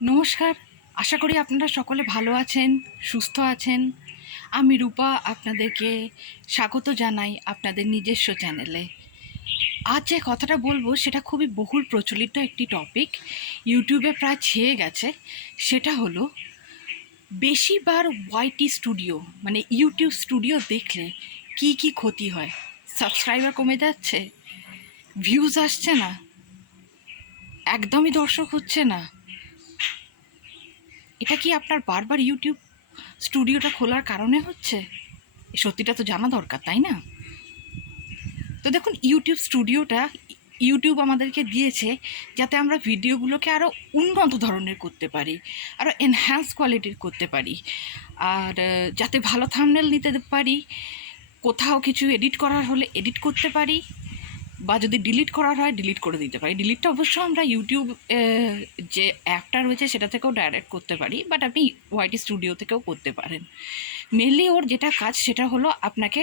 নমস্কার। আশা করি আপনারা সকলে ভালো আছেন, সুস্থ আছেন। আমি রূপা আপনাদেরকে স্বাগত জানাই আপনাদের নিজস্ব চ্যানেলে। আজ যে কথাটা বলবো সেটা খুবই বহুল প্রচলিত একটি টপিক, ইউটিউবে প্রায় ছেয়ে গেছে। সেটা হলো বেশিবার ওয়াইটি স্টুডিও মানে ইউটিউব স্টুডিও দেখলে কি কি ক্ষতি হয়। সাবস্ক্রাইবার কমে যাচ্ছে, ভিউজ আসছে না, একদমই দর্শক হচ্ছে না। এটা কি আপনার বারবার ইউটিউব স্টুডিওটা খোলার কারণে হচ্ছে? এই সত্যিটা তো জানা দরকার, তাই না? তো দেখুন, ইউটিউব আমাদেরকে দিয়েছে যাতে আমরা ভিডিওগুলোকে আরও উন্নত ধরনের করতে পারি, আরও এনহ্যান্স কোয়ালিটির করতে পারি, আর যাতে ভালো থাম্বনেল নিতে পারি, কোথাও কিছু এডিট করার হলে এডিট করতে পারি, বা যদি ডিলিট করার হয় ডিলিট করে দিতে পারি। ডিলিটটা অবশ্য আমরা ইউটিউব যে অ্যাপটা রয়েছে সেটা থেকেও ডাইরেক্ট করতে পারি, বাট আপনি ওয়াইটি স্টুডিও থেকেও করতে পারেন। মেনলি ওর যেটা কাজ সেটা হলো আপনাকে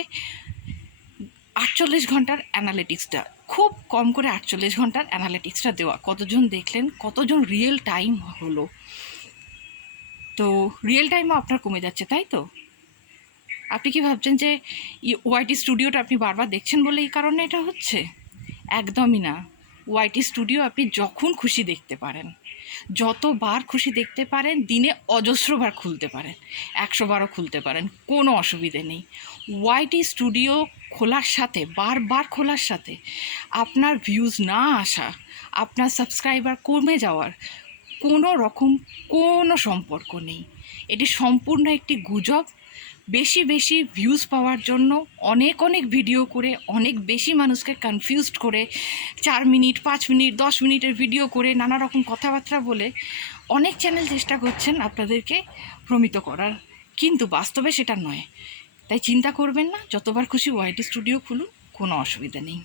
48 ঘন্টার অ্যানালিটিক্সটা, খুব কম করে 48 ঘন্টার অ্যানালিটিক্সটা দেওয়া, কতজন দেখলেন, কতজন রিয়েল টাইম হলো। তো রিয়েল টাইমও আপনার কমে যাচ্ছে, তাই তো? আপনি কি ভাবছেন যে ওয়াইটি স্টুডিওটা আপনি বারবার দেখছেন বলে এই কারণে এটা হচ্ছে? একদমই না। ওয়াইটি স্টুডিও আপনি যখন খুশি দেখতে পারেন, যতবার খুশি দেখতে পারেন, দিনে অজস্রবার খুলতে পারেন, 100বারও খুলতে পারেন, কোনো অসুবিধে নেই। ওয়াইটি স্টুডিও খোলার সাথে, বারবার খোলার সাথে আপনার ভিউজ না আসা, আপনার সাবস্ক্রাইবার কমে যাওয়ার কোনো রকম কোনো সম্পর্ক নেই। এটি সম্পূর্ণ একটি গুজব। বেশি বেশি ভিউজ পাওয়ার জন্য অনেক অনেক ভিডিও করে, অনেক বেশি মানুষকে কনফিউজড করে, 4 মিনিট, 5 মিনিট, 10 মিনিটের ভিডিও করে, নানা রকম কথাবার্তা বলে অনেক চ্যানেল চেষ্টা করছেন আপনাদেরকে ভ্রমিত করার, কিন্তু বাস্তবে সেটা নয়। তাই চিন্তা করবেন না, যতবার খুশি ওয়াইটি স্টুডিও খুলুন, কোনো অসুবিধা নেই।